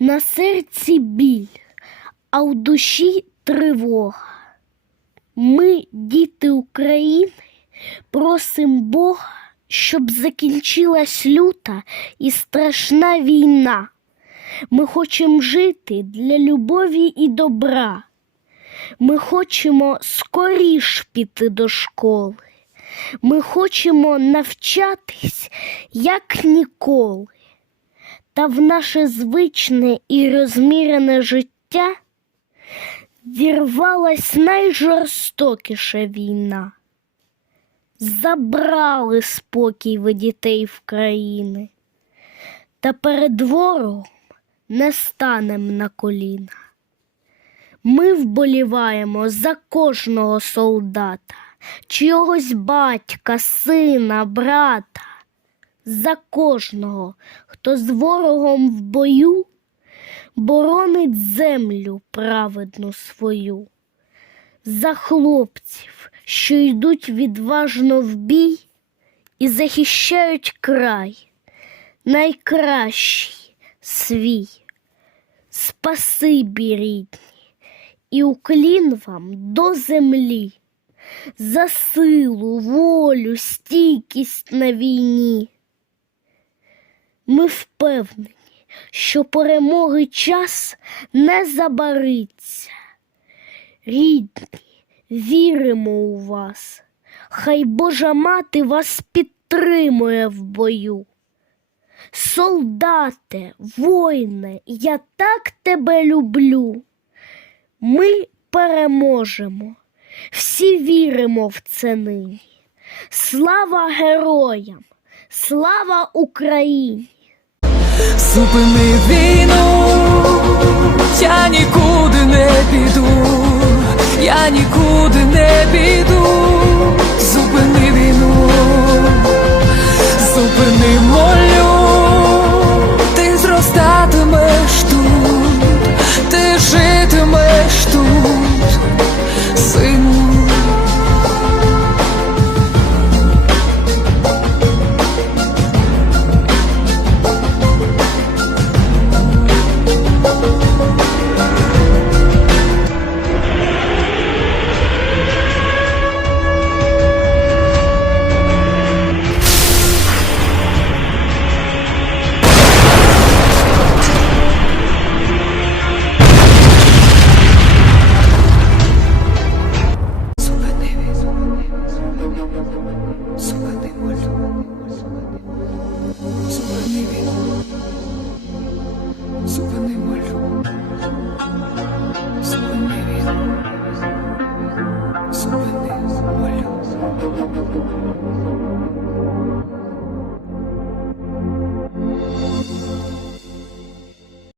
На серці біль, а в душі тривога. Ми, діти України, просим Бога, щоб закінчилась люта і страшна війна. Ми хочемо жити для любові і добра. Ми хочемо скоріш піти до школи. Ми хочемо навчатись, як ніколи. Та в наше звичне і розмірене життя вірвалась найжорстокіша війна. Забрали спокій ви дітей в країни, та перед ворогом не станем на коліна. Ми вболіваємо за кожного солдата, чогось батька, сина, брата, за кожного, хто з ворогом в бою боронить землю праведну свою, за хлопців, що йдуть відважно в бій і захищають край, найкращий свій. Спасибі, рідні, і уклін вам до землі, за силу, волю, стійкість на війні. Ми впевнені, що перемоги час не забариться. Рідні, віримо у вас, хай Божа мати вас підтримує в бою. Солдате, воїне, я так тебе люблю. Ми переможемо, всі віримо в це нині. Слава героям, слава Україні! Зупини війну, я нікуди не піду, я нікуди не піду, зупини війну, зупини молю.